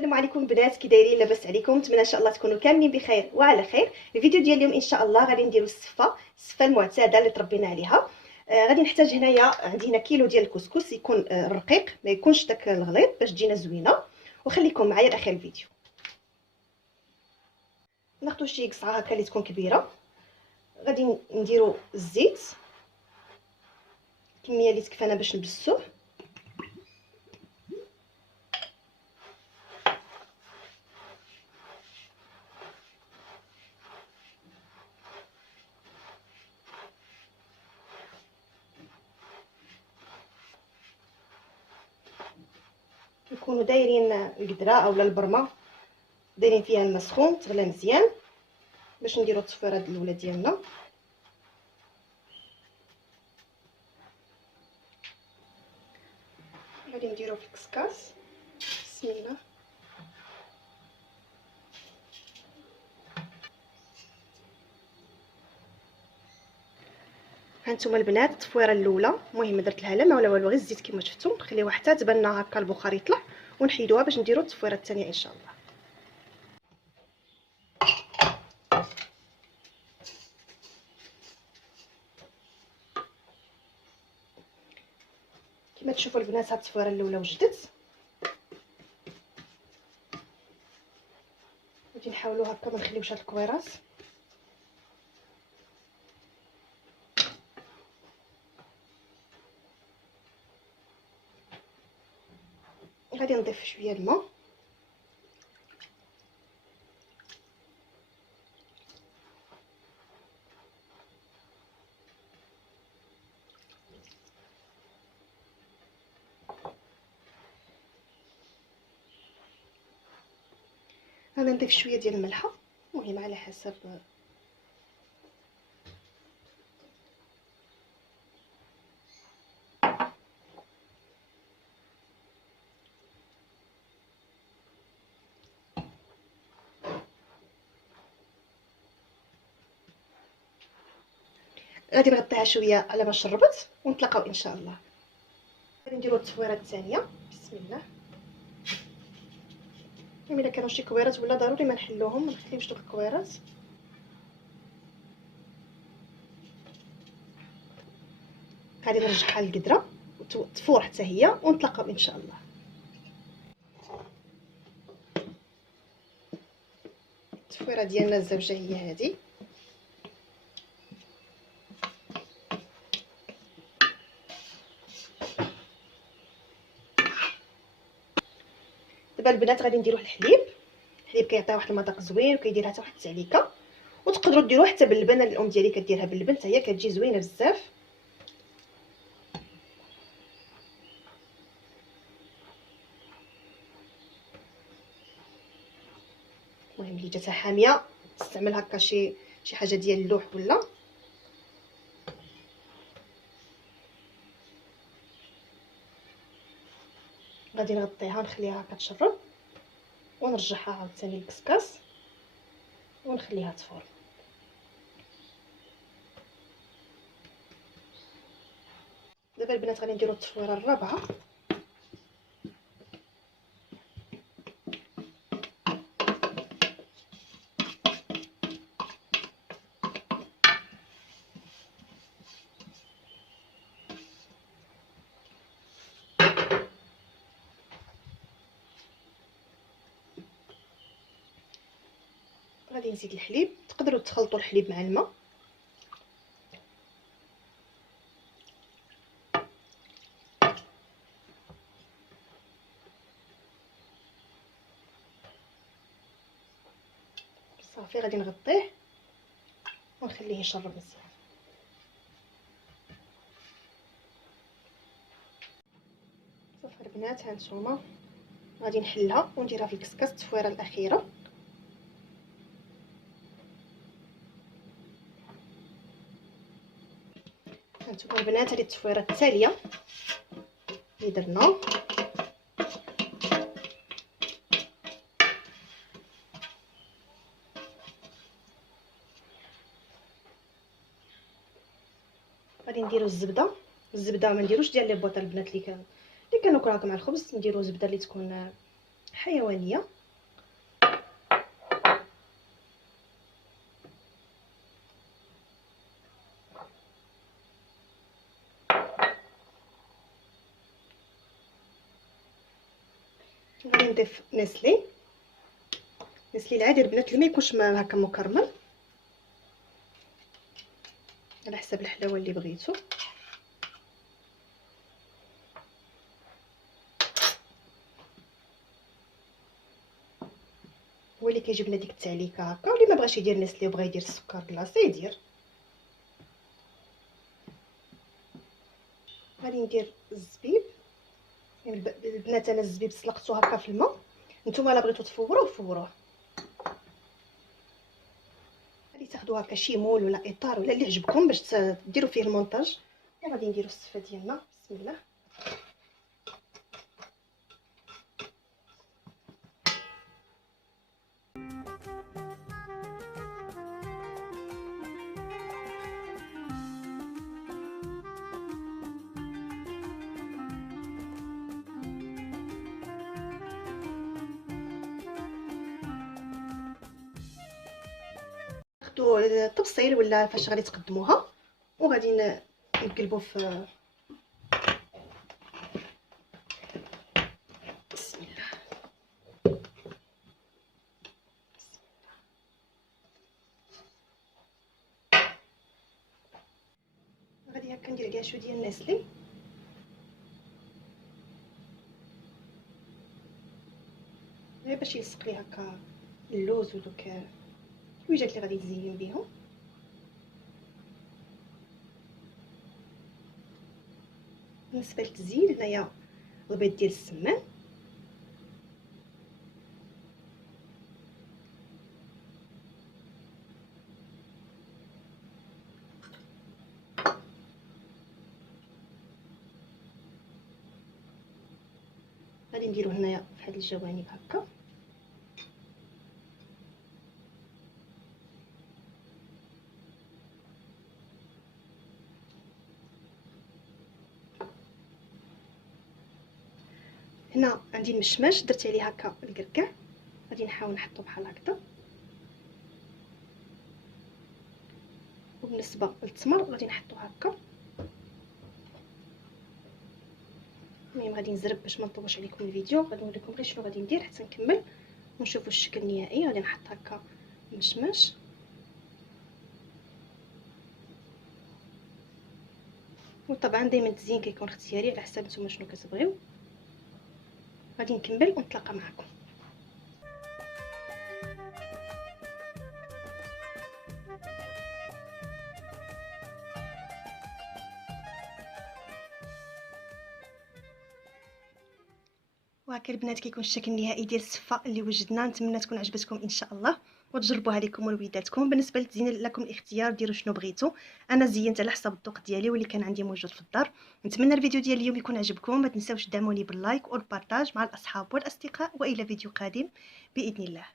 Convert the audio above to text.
السلام عليكم البنات، كي دايرين؟ لاباس عليكم؟ نتمنى ان شاء الله تكونوا كاملين بخير وعلى خير. الفيديو ديال اليوم ان شاء الله غادي نديروا الصفه المعتاده اللي تربينا عليها. غادي نحتاج هنايا، عندي هنا كيلو ديال الكسكس، يكون رقيق ما يكونش داك الغليظ باش تجينا زوينه. وخليكم معايا لاخر الفيديو. ناخذ شي قصعه هكا اللي تكون كبيره. غادي نديروا الزيت الكميه اللي تكفانا باش نبسوه. نكونوا دايرين القدره اولا البرمه، دايرين فيها الماء سخون تغلى مزيان باش نديروا التصفيره الاولى ديالنا. غادي نديرو في الكسكاس. بسم الله. هانتوما البنات التصفيره الاولى، المهم درت لها لا ما ولا والو، غير الزيت كما شفتوا، نخليوها حتى تبان هكا البخار يطلع ونحيدوها باش نديرو التصفيره الثانيه ان شاء الله. كما تشوفوا البنات هاد التصفيره الاولى وجدت. غادي نحاولوا هكا ما نخليوش هاد الكويراس. غادي نضيف شويه الماء. غادي نضيف شويه ديال الملحه، المهم على حسب. غادي نغطيها شويه على ما شربت ونتلاقاو ان شاء الله. غادي نديرو التصفيره الثانيه. بسم الله. الا كانوا شي كويرات ولا ضروري ما نحلوهم، ما نخليوش دوك الكويرات. غادي نرجعها للقدره تفور حتى هي ونتلاقاو ان شاء الله. التصفيره ديالنا الزوجه هي هذه. دابا البنات غادي نديرو الحليب كيعطي واحد المذاق زوين وكيدير حتى واحد التعليكه. وتقدروا ديروه حتى باللبن، الام ديالي كديرها باللبن حتى هي كتجي زوينه بزاف. المهم اللي جاتها حاميه تستعمل هكا شي حاجه ديال اللوح ولا. غادي نغطيها نخليها هكا تشرب ونرجعها عاوتاني للكسكاس ونخليها تفور. دابا البنات غادي نديرو التصفيره الرابعه. غادي نزيد الحليب، تقدروا تخلطوا الحليب مع الماء. صافي غادي نغطيه ونخليه يشرب مزيان. صافي البنات هانتوما غادي نحلها ونديرها في الكسكاس التصفيره الاخيره. هانتوما البنات هذه التصفيره التاليه اللي درنا. غادي نديرو الزبده ما نديروش ديال لي بوطه البنات اللي كانوا كراك مع الخبز. نديرو زبده اللي تكون حيوانيه. غادي نضيف نسلي العادي البنات اللي ما يكونش هكا مكرمل، على حسب الحلاوه اللي بغيتو. هو اللي كيجيب لنا ديك التعليكه هكا، واللي ما بغاش يدير نسلي وبغى يدير السكر كلاصي يدير. غادي ندير الزبيب، يعني البنات انا الزبيب سلقته هكا في الماء، نتوما الا بغيتو تفوروه فوروه. غادي تاخذوا هكا شي مول ولا اطار ولا اللي عجبكم باش ديروا فيه المونتاج. غادي نديروا الصفه ديالنا، بسم الله. ناخذوا الطبسيل ولا فاش غادي تقدموها، وغادي نقلبوا في بسم الله. غادي هكا ندير كاع شو ديال النسلي، غير باش يلصق لي هكا اللوز ودوك الحويجات اللي غادي تزين بهم. بالنسبه للتزيين هنايا البيض ديال السمان، غادي نديرو هنايا في هاد الجوانب هكا. هنا عندي المشماش درت عليه هكا الكركاع، غادي نحاول نحطو بحال هكذا. وبالنسبه للتمر غادي نحطو هكا. المهم غادي نزرب باش ما نطولش عليكم الفيديو، غادي نوريكم غير شنو غادي ندير حتى نكمل ونشوفوا الشكل النهائي. غادي نحط هكا المشماش، وطبعا دائما التزيين كيكون اختياري على حسب نتوما شنو كتبغيو. غادي نكمل ونتلاقى معكم. وهكا البنات كيكون الشكل النهائي ديال السفه اللي وجدنا. نتمنى تكون عجبتكم ان شاء الله، وتجربوها لكم ولويداتكم. بالنسبه للتزيين لكم الاختيار، ديروا شنو بغيتوا. انا زينت على حسب الذوق ديالي واللي كان عندي موجود في الدار. نتمنى الفيديو ديال اليوم يكون عجبكم، ما تنساوش تدعموني باللايك والبارطاج مع الاصحاب والاصدقاء، والى فيديو قادم باذن الله.